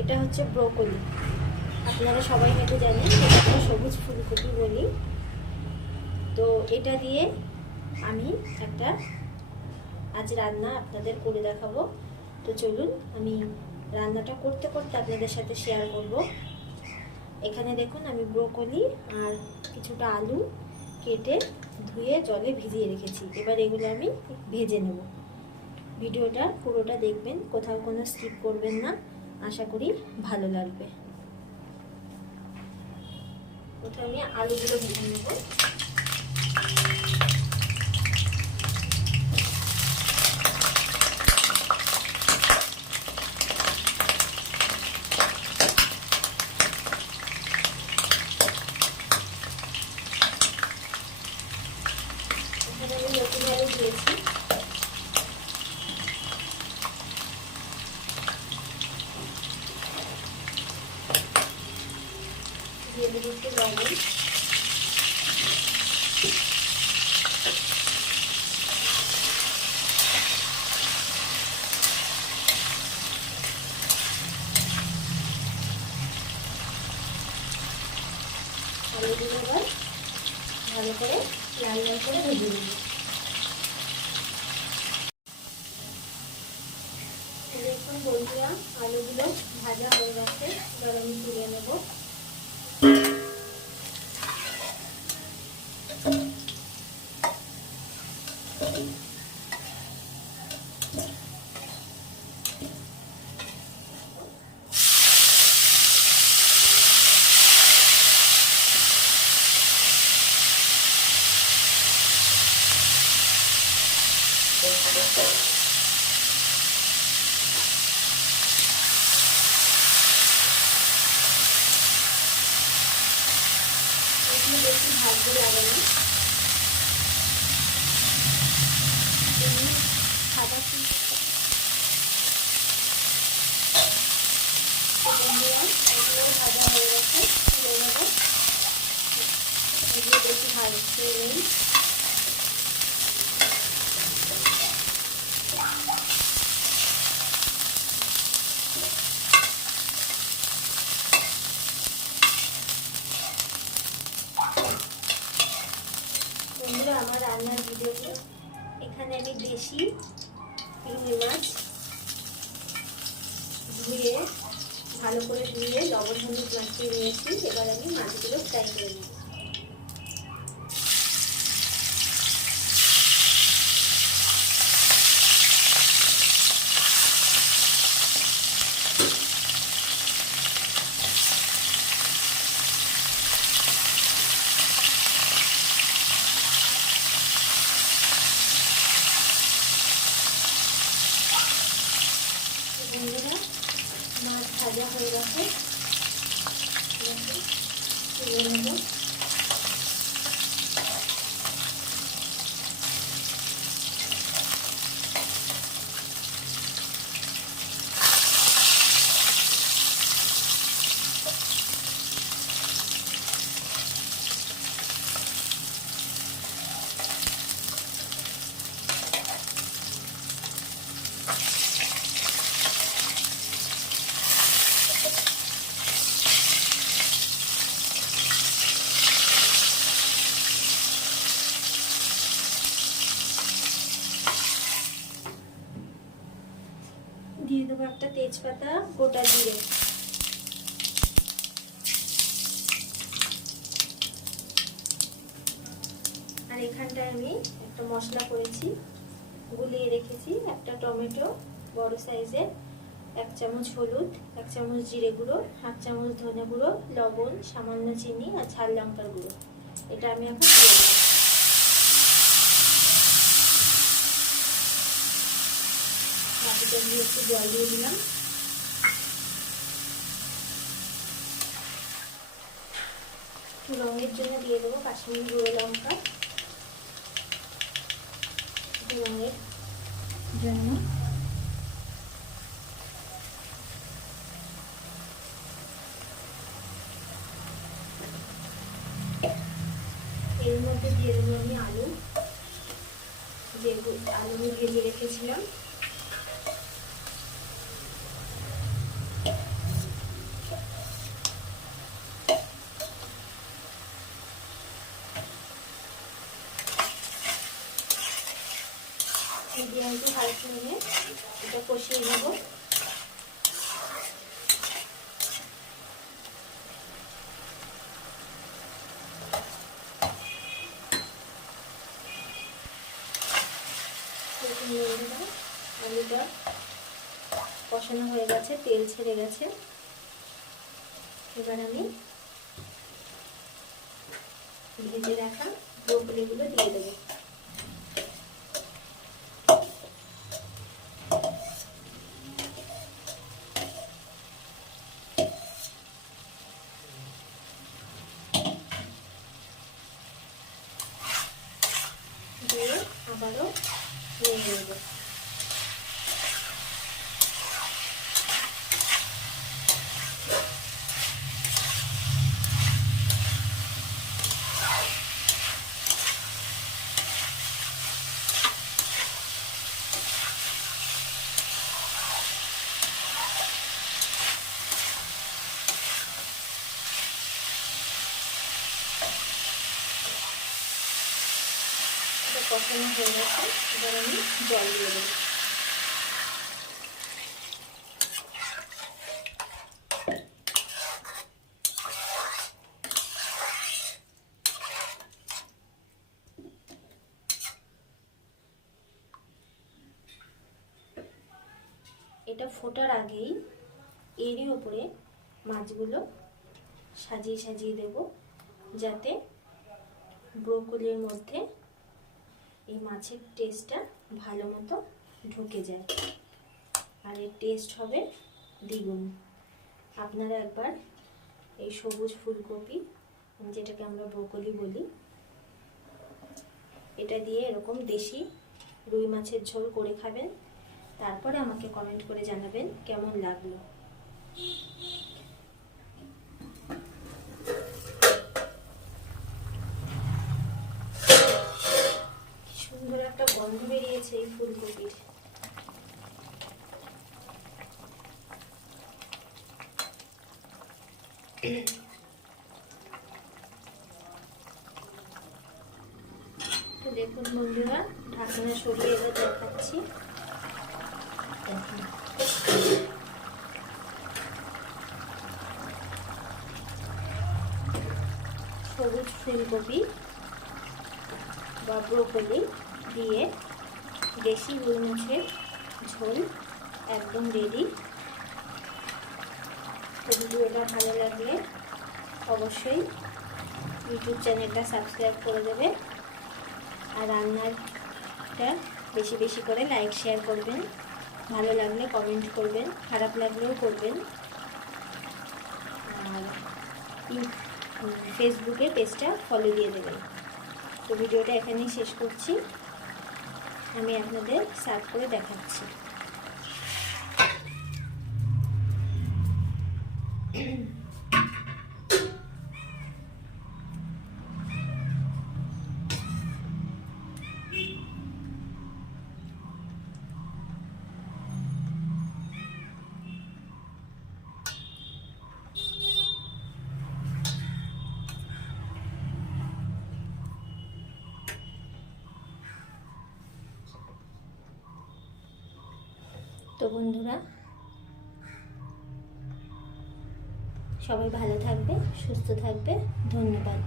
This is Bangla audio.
এটা হচ্ছে ব্রোকলি, আপনারা সবাই হয়তো জানেন এটা আমরা সবুজ ফুলকপি বলি। তো এটা দিয়ে আমি একটা আজ রান্না আপনাদের করে দেখাবো। তো চলুন আমি রান্নাটা করতে করতে আপনাদের সাথে শেয়ার করব। এখানে দেখুন আমি ব্রোকলি আর কিছুটা আলু কেটে ধুয়ে জলে ভিজিয়ে রেখেছি। এবার এগুলো আমি ভেজে নেব। ভিডিওটা পুরোটা দেখবেন, কোথাও কোনো স্কিপ করবেন না, আশা করি ভালো লাগবে। প্রথমে আলুগুলো ভেজে নেব। এখানে আমি নতুন আলু দিয়েছি। দিয়ে দেবো একটু লবণ, আলুগুলো এবার ভালো করে লাল লাল করে ভেজে নেব। দেখুন বন্ধুরা, আলুগুলো ভাজা হয়ে গেছে, এবার আমি তুলে নেব। এগুলো বেশি ভাজতে লাগে না, এমনি সাদা ফুল। বন্ধুরা এগুলো ভাজা হয়ে গেছে, তুলে নেব। এগুলো বেশি ভাজতে নেই। বন্ধুরা আমার রান্নার ভিডিওটি, এখানে আমি দেশি চিংড়ি মাছ ধুয়ে ভালো করে ধুয়ে লবণ হলুদ মাখিয়ে নিয়েছি। এবার আমি মাছগুলো ফ্রাই করে নেব। বন্ধুরা মাছ ভাজা হয়ে গেছে, তুলে নেব। দিয়ে দেবো একটা তেজপাতা, গোটা জিরে। আর এখানটায় আমি একটা মশলা করেছি, গুলিয়ে রেখেছি। একটা টমেটো বড় সাইজের, 1 চামচ হলুদ, 1 চামচ জিরে গুঁড়ো, 1 চামচ ধনে গুঁড়ো, লবণ, সামান্য চিনি আর ঝাল লঙ্কার গুঁড়ো। এটা আমি এখন দিয়ে দেবো। বাকিটা দিয়ে একটু জল দিয়ে দিলাম। একটু রঙের জন্য দিয়ে দেবো কাশ্মীরি গুঁড়ো লঙ্কা, রঙের জন্য। এর মধ্যে দিয়ে দেবো আমি আলু, যে আলু ভেজে রেখেছিলাম। মিডিয়াম টু হাই ফ্লেমে এটা কষিয়ে নেব। আলুটা কষানো হয়ে গেছে, তেল ছেড়ে গেছে। এবার আমি ভেজে রাখা ব্রোকলিগুলো দিয়ে দেবো। দিয়ে আবারও নেড়ে নেব। কষানো হয়ে গেছে, এবার আমি জল দিয়ে দেবো। এটা ফোটার আগেই এরই উপরে মাছগুলো সাজিয়ে সাজিয়ে দেব, যাতে ব্রোকলির মধ্যে এই মাছের টেস্টটা ভালো মতো ঢুকে যায়, আর এর টেস্ট হবে দ্বিগুণ। আপনারা একবার এই সবুজ ফুলকপি, যেটাকে আমরা ব্রোকলি বলি, এটা দিয়ে এরকম দেশি রুই মাছের ঝোল করে খাবেন, তারপরে আমাকে কমেন্ট করে জানাবেন কেমন লাগলো। সুন্দর একটা গন্ধ বেরিয়েছে এই ফুলকপির। তো দেখুন বন্ধুরা, ঢাকনা সরিয়ে এবার দেখাচ্ছি। সবুজ ফুলকপি বা ব্রোকলি দিয়ে দেশি রুই মাছের ঝোল একদম রেডি। তো ভিডিওটা ভালো লাগলে অবশ্যই ইউটিউব চ্যানেলটা সাবস্ক্রাইব করে দেবে, আর রান্নাটা বেশি বেশি করে লাইক শেয়ার করবেন। ভালো লাগলে কমেন্ট করবেন, খারাপ লাগলেও করবেন। আর ফেসবুকে পেজটা ফলো দিয়ে দেবেন। তো ভিডিওটা এখানেই শেষ করছি, আমি আপনাদের সার্ভ করে দেখাচ্ছি। তো বন্ধুরা, সবাই ভালো থাকবে, সুস্থ থাকবে। ধন্যবাদ।